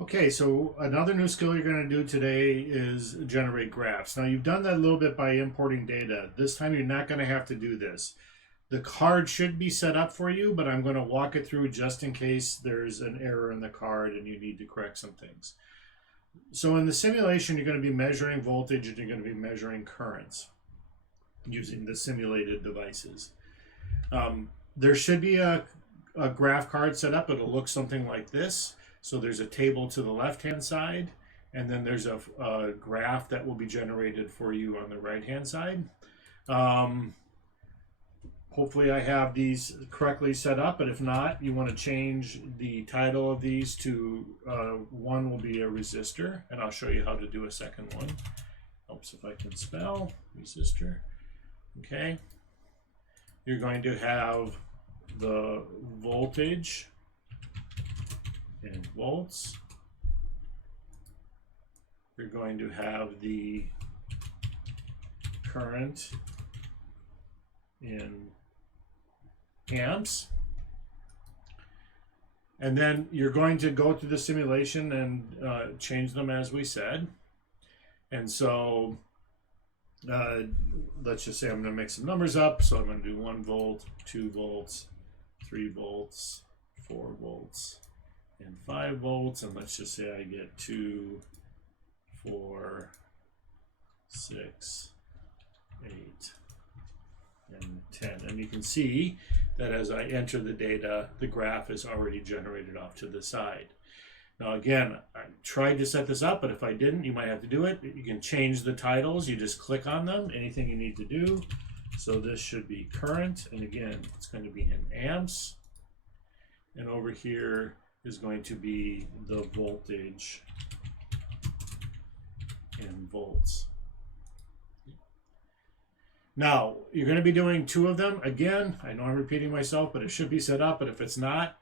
Okay, so another new skill you're going to do today is generate graphs. Now you've done that a little bit by importing data. This time you're not going to have to do this. The card should be set up for you, but I'm going to walk it through just in case there's an error in the card and you need to correct some things. So in the simulation, you're going to be measuring voltage and you're going to be measuring currents using the simulated devices. There should be a graph card set up. It'll look something like this. So there's a table to the left-hand side, and then there's a graph that will be generated for you on the right-hand side. Hopefully I have these correctly set up, but if not, you want to change the title of these to one will be a resistor, and I'll show you how to do a second one. Helps if I can spell resistor. Okay. You're going to have the voltage in volts. You're going to have the current in amps. And then you're going to go through the simulation and change them as we said. And so let's just say I'm going to make some numbers up. So I'm going to do 1 volt, 2 volts, 3 volts, 4 volts, and 5 volts. And let's just say I get 2, 4, 6, 8, and 10. And you can see that as I enter the data, the graph is already generated off to the side. Now again, I tried to set this up, but if I didn't, you might have to do it. You can change the titles. You just click on them, anything you need to do. So this should be current, and again, it's going to be in amps. And over here is going to be the voltage in volts. Now, you're going to be doing 2 of them. Again, I know I'm repeating myself, but it should be set up. But if it's not,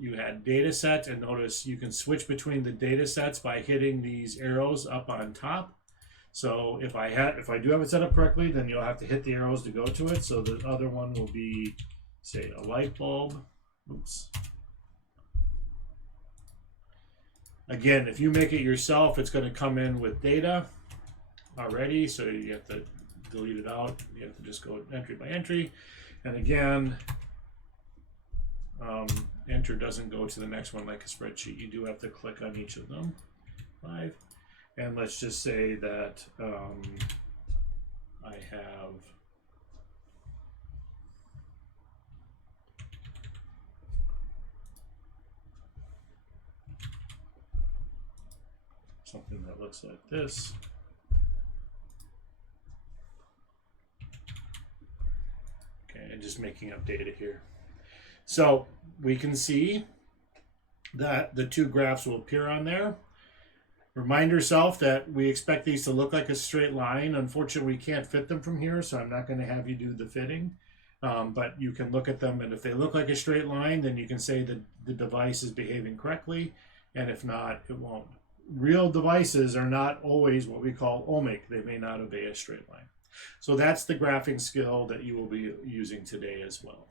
you had data set, and notice you can switch between the data sets by hitting these arrows up on top. So if I do have it set up correctly, then you'll have to hit the arrows to go to it. So the other one will be, say, a light bulb. Oops. Again, if you make it yourself, it's going to come in with data already, so you have to delete it out. You have to just go entry by entry. And again, enter doesn't go to the next one like a spreadsheet. You do have to click on each of them. 5. And let's just say that I have something that looks like this. Okay, and just making up data here. So we can see that the 2 graphs will appear on there. Remind yourself that we expect these to look like a straight line. Unfortunately, we can't fit them from here, so I'm not going to have you do the fitting. But you can look at them, and if they look like a straight line, then you can say that the device is behaving correctly, and if not, it won't. Real devices are not always what we call ohmic. They may not obey a straight line. So that's the graphing skill that you will be using today as well.